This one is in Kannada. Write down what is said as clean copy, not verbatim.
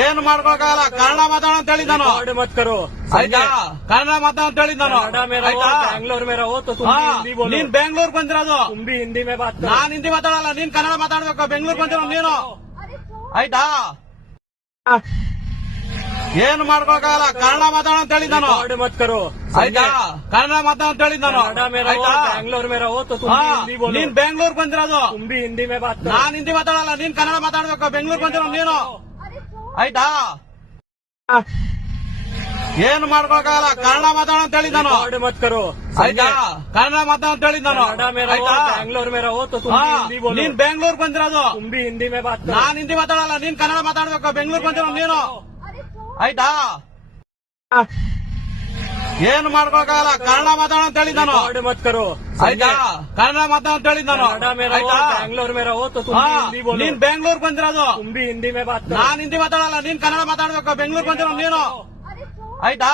ಏನು ಮಾಡ್ಕೊಳಕಾಗಲ್ಲ, ಕನ್ನಡ ಮಾತಾಡೋ ಅಂತ ಹೇಳಿದ್ ನಾನು. मत करो ಆಯ್ತಾ, ಕನ್ನಡ ಮಾತಾಡೋ ಅಂತ ಹೇಳಿದ್ ನಾನು. कनाडा में रहो, ಆಯ್ತಾ, बैंगलोर में रहो तो तुम भी हिंदी बोलो। ನೀನ್ ಬೆಂಗಳೂರು ಬಂದಿರೋದು, तुम भी हिंदी में बात करो। ನಾನ್ ಹಿಂದಿ ಮಾತಾಡಲ್ಲ, ನೀನ್ ಕನ್ನಡ ಮಾತಾಡ್ಬೇಕು. ಬೆಂಗಳೂರು ಬಂದಿರೋ ನೀನು. ಆಯ್ತಾ, ಏನು ಮಾಡ್ಕೊಳಕಾಗಲ್ಲ, ಕನ್ನಡ ಮಾತಾಡೋ ಅಂತ ಹೇಳಿದ್ ನಾನು. मत करो ಆಯ್ತಾ, ಕನ್ನಡ ಮಾತಾಡೋ ಅಂತ ಹೇಳಿದ್ ನಾನು. कनाडा में रहो, ಆಯ್ತಾ, बैंगलोर में रहो तो तुम भी हिंदी बोलो। ನೀನ್ ಬೆಂಗಳೂರು ಬಂದಿರೋದು, तुम भी हिंदी में बात करो। ನಾನ್ ಹಿಂದಿ ಮಾತಾಡಲ್ಲ, ನೀನ್ ಕನ್ನಡ ಮಾತಾಡ್ಬೇಕು. ಬೆಂಗಳೂರು ಬಂದಿರೋ ನೀನು. ಆಯ್ತಾ, ಏನು ಮಾಡ್ಕೊಳಕಾಗಲ್ಲ, ಕನ್ನಡ ಮಾತಾಡೋ ಅಂತ ಹೇಳಿದ್ ನಾನು. मत करो ಆಯ್ತಾ, ಕನ್ನಡ ಮಾತಾಡೋ ಅಂತ ಹೇಳಿದ್ ನಾನು. कनाडा में रहो, ಆಯ್ತಾ, बैंगलोर में रहो तो तुम भी हिंदी बोलो। ನೀನ್ ಬೆಂಗಳೂರು ಬಂದಿರೋದು, तुम भी हिंदी में बात करो। ನಾನ್ ಹಿಂದಿ ಮಾತಾಡಲ್ಲ, ನೀನ್ ಕನ್ನಡ ಮಾತಾಡ್ಬೇಕು. ಬೆಂಗಳೂರು ಬಂದಿರೋ ನೀನು. ಆಯ್ತಾ, ಏನು ಮಾಡ್ಕೊಳಕಾಗಲ್ಲ, ಕನ್ನಡ ಮಾತಾಡೋ ಅಂತ ಹೇಳಿದ್ ನಾನು. मत करो ಆಯ್ತಾ, ಕನ್ನಡ ಮಾತಾಡೋ ಅಂತ ಹೇಳಿದ್ ನಾನು. कनाडा में रहो, ಆಯ್ತಾ, बैंगलोर में रहो तो तुम भी हिंदी बोलो। ನೀನ್ ಬೆಂಗಳೂರು ಬಂದಿರೋದು, तुम भी हिंदी में बात करो। ನಾನ್ ಹಿಂದಿ ಮಾತಾಡಲ್ಲ, ನೀನ್ ಕನ್ನಡ ಮಾತಾಡ್ಬೇಕು. ಬೆಂಗಳೂರು ಬಂದಿರೋ ನೀನು. ಆಯ್ತಾ,